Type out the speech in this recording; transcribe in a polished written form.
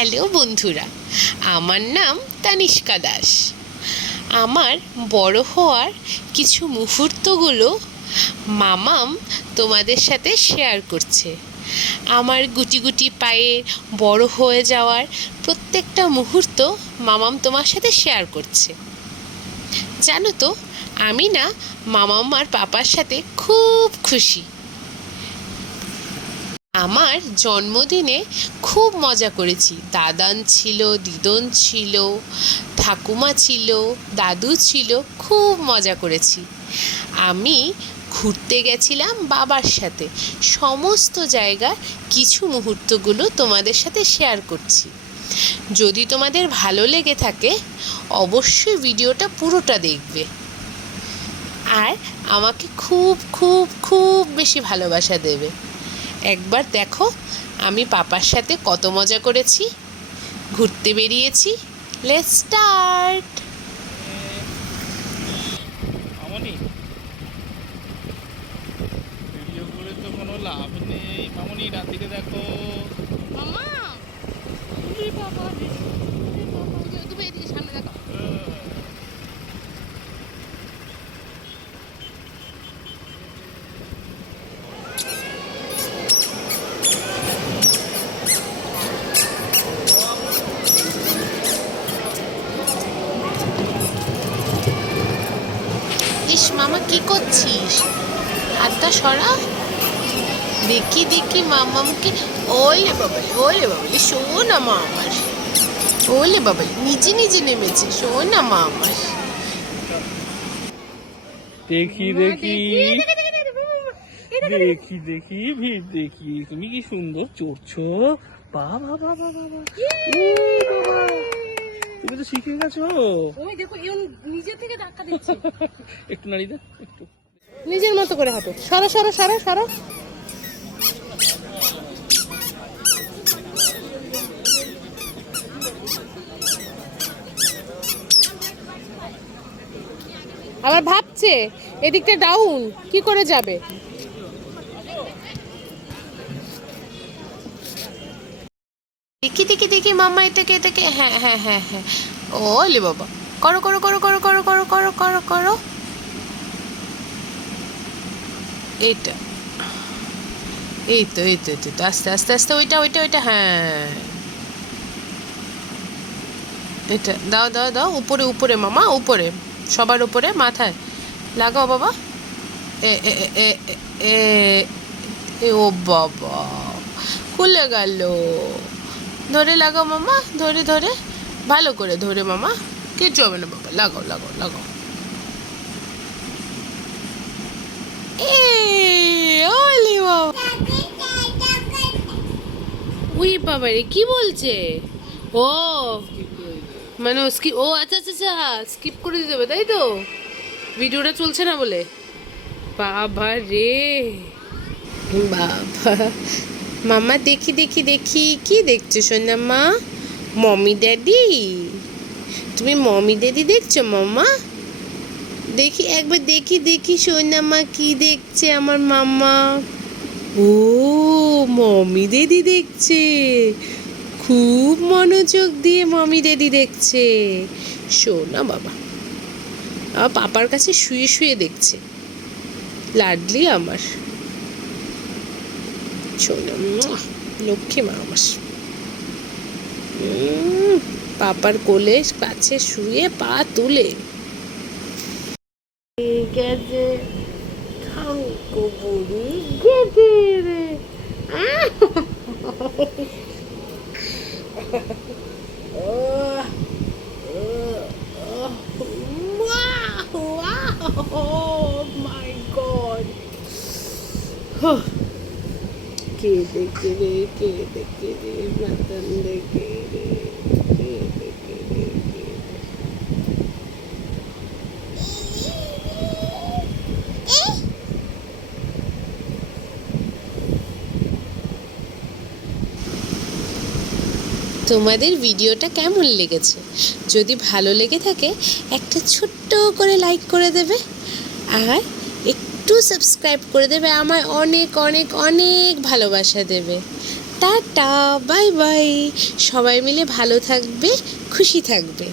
Hello বন্ধুরা, আমার নাম তানিষ্কা দাস। আমার বড় হওয়ার কিছু মুহূর্তগুলো মামাম তোমাদের সাথে শেয়ার করছে। আমার গুটি গুটি পায়ে বড় হয়ে যাওয়ার প্রত্যেকটা মুহূর্ত মামাম তোমার সাথে শেয়ার করছে। জানো তো, আমি না মামাম আর পাপার সাথে খুব খুশি। আমার জন্মদিনে খুব মজা করেছি। দাদান ছিল, দিদন ছিল, ঠাকুমা ছিল, দাদু ছিল, খুব মজা করেছি। আমি ঘুরতে গেছিলাম বাবার সাথে। সমস্ত জায়গার কিছু মুহূর্তগুলো তোমাদের সাথে শেয়ার করছি। যদি তোমাদের ভালো লেগে থাকে অবশ্যই ভিডিওটা পুরোটা দেখবে, আর আমাকে খুব খুব খুব বেশি ভালোবাসা দেবে। একবার দেখো আমি পাপার সাথে কত মজা করেছি, ঘুরতে বেরিয়েছি। Let's start. মামনি, ভিডিও করে তো কোনো লাভ নেই। মামনি রাত্রিরে দেখো। মামা ওরে বাবা রে, ওরে বাবা, তুমি এদিকে সামনে দেখো। ইস মামা, কি করছিস? হাতটা সরা। দেখি দেখি মামামকে। ওলে বাবালে, ওলে বাবালে, শোন মা আমার। ওলে বাবালে, নিচে নিচে নেমেছে। শোন না মা আমার। দেখি দেখি দেখি দেখি ভিড় দেখি। তুমি কি সুন্দর চড়ছো। বাবা বাবা বাবা, তুমি তো শিখে গেছো। ওই দেখো এমন নিজে থেকে ধাক্কা দিচ্ছে। একটু নাড়ি দে, একটু। নিজের মতো করে হাঁটো। সরো সরো সরো সরো। আবার ভাবছে এদিকটা ডাউন, কি করে যাবে। দেখি দেখি দেখি মামা, এটাকে এটাকে, হ্যাঁ হ্যাঁ হ্যাঁ হ্যাঁ। ওলে বাবা, করো করো করো করো করো করো করো করো করো। এইটা, এই তো এই তো এই তো, আস্তে আস্তে আস্তে, ওইটা ওইটা ওইটা, হ্যাঁ এটা দাও দাও দাও। উপরে উপরে মামা, উপরে, সবার উপরে, মাথায় লাগাও বাবা। এ এ এ এ এ এ, ও বাবা, খুলে গেল। ধরে লাগাও মামা, ধরে ধরে, ভালো করে ধরে মামা। কিচ্ছু হবে না বাবা, লাগাও লাগাও লাগাও। এ ওলি বাবা, উই বাবা রে, কি বলছে ও? মানে ও আচ্ছা আচ্ছা আচ্ছা, স্কিপ করে দিতে হবে তাই তো, ভিডিওটা চলছে না বলে। বাবা রে বাবা। মামা দেখি দেখি দেখি, কি দেখছো সোনা মা? Mummy daddy? তুমি মমি ড্যাডি দেখছো মামা? দেখি একবার, দেখি দেখি সোনা মা কি দেখছে আমার মামা। ও মমি ড্যাডি দেখছে, খুব মনোযোগ দিয়ে মমি ড্যাডি দেখছে। শোনা বাবা, পাপার কাছে শুয়ে শুয়ে দেখছে। লাডলি আমার শোনা, লক্ষ্মী মা আমার। পাপার কোলে কাছে শুয়ে পা তুলে গেছে। ঠাঙ্কো বুড়ি গেছে রে। কেঁদে রে, কেঁদে রে, মাতন দেখে রে, কেঁদে রে। তোমাদের ভিডিওটা কেমন লেগেছে? যদি ভালো লেগে থাকে একটা ছোট্ট করে লাইক করে দেবে, আর একটু সাবস্ক্রাইব করে দেবে, আমায় অনেক অনেক অনেক ভালোবাসা দেবে। Tata, bye bye. সবাই মিলে ভালো থাকবে, খুশি থাকবে।